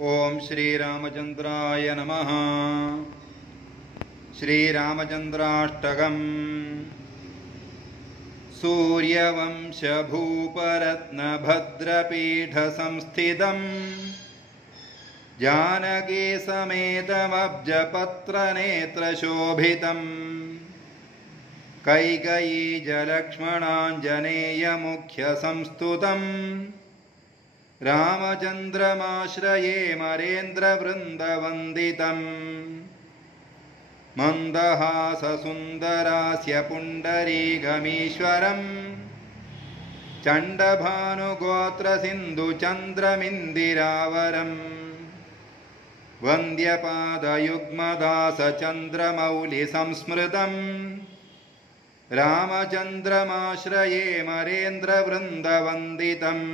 ओम श्रीरामचंद्राय नमः। श्रीरामचंद्राष्टकम्। सूर्यवंशभूपरत्नभद्रपीठसंस्थितम् जानकी समेतमब्जपत्रनेत्रशोभितम् कैकेयीजलक्ष्मणाञ्जनेयमुख्यसंस्तुतम् रामचन्द्रमाश्रये मरेन्द्रवृन्दवन्दितम् मन्दहाससुन्दरास्य पुण्डरीकमीश्वरम् चण्डभानुगोत्रसिन्धुचन्द्रमिन्दिरावरम् वन्द्यपादयुग्मदासचन्द्रमौलिसंस्मृतम् रामचन्द्रमाश्रये मरेन्द्रवृन्दवन्दितम्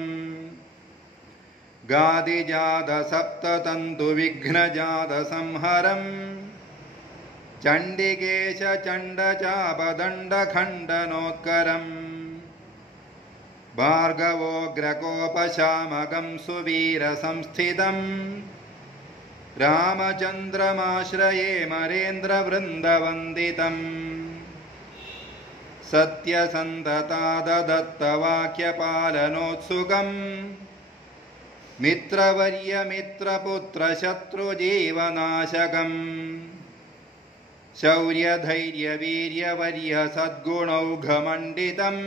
गादिजातसप्ततन्तुविघ्नजातसंहरम् चण्डिकेशचण्डचापदण्डखण्डनोत्करम् भार्गवोग्रकोपशामकं सुवीरसंस्थितम् रामचन्द्रमाश्रये मरेन्द्रवृन्दवन्दितम् सत्यसन्धताददत्तवाक्यपालनोत्सुकम् मित्रवर्यमित्रपुत्रशत्रुजीवनाशकम् शौर्यधैर्यवीर्यवर्यसद्गुणौघमण्डितम्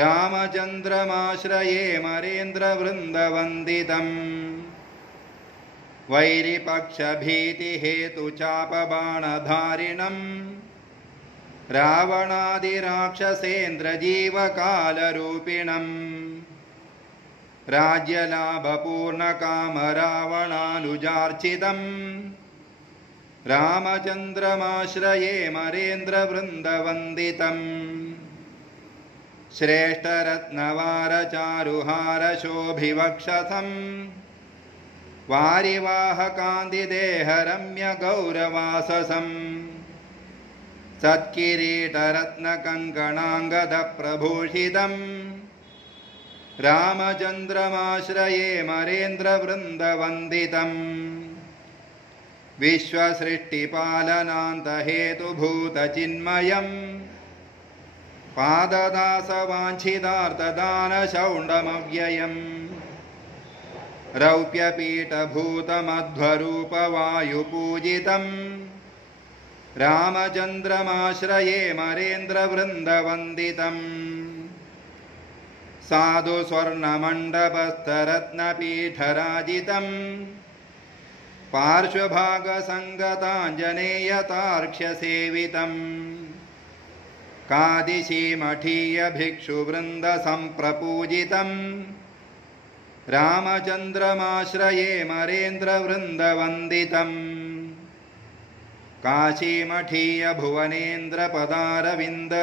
रामचन्द्रमाश्रये मरेन्द्रवृन्दवन्दितम् वैरिपक्षभीतिहेतुचापबाणधारिणम् रावणादिराक्षसेन्द्रजीवकालरूपिणम् राज्यलाभपूर्णकामरावणानुजार्चितम् रामचन्द्रमाश्रये मरेन्द्रवृन्दवन्दितम् श्रेष्ठरत्नवारचारुहारशोभिवक्षसम् वारिवाहकान्तिदेहरम्यगौरवाससम् सत्किरीटरत्नकङ्कणाङ्गदप्रभूषितम् रामचन्द्रमाश्रये मरेन्द्रवृन्दवन्दितम् विश्वसृष्टिपालनान्तहेतुभूतचिन्मयम् पाददासवाञ्छितार्थदानशौण्डमव्ययम् रौप्यपीठभूतमध्वरूपवायुपूजितम् रामचन्द्रमाश्रये मरेन्द्रवृन्दवन्दितम् साधुस्वर्णमण्डपस्थरत्नपीठराजितम् पार्श्वभागसङ्गताञ्जनेयतार्क्ष्यसेवितम् कादिशीमठीयभिक्षुवृन्दसम्प्रपूजितम् रामचन्द्रमाश्रये मरेन्द्रवृन्दवन्दितम् काशीमठीयभुवनेन्द्रपदारविन्द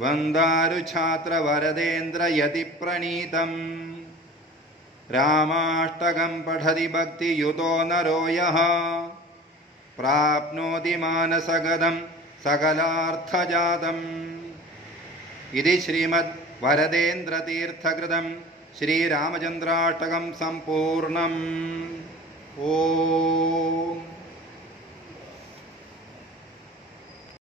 वन्दारुछात्रवरदेन्द्रयतिप्रणीतम् रामाष्टकं पठति भक्तियुतो नरो यः प्राप्नोति मानसगदं सकलार्थजातम्। इति श्रीमद्वरदेन्द्रतीर्थकृतं श्रीरामचन्द्राष्टकं सम्पूर्णम्। ओम।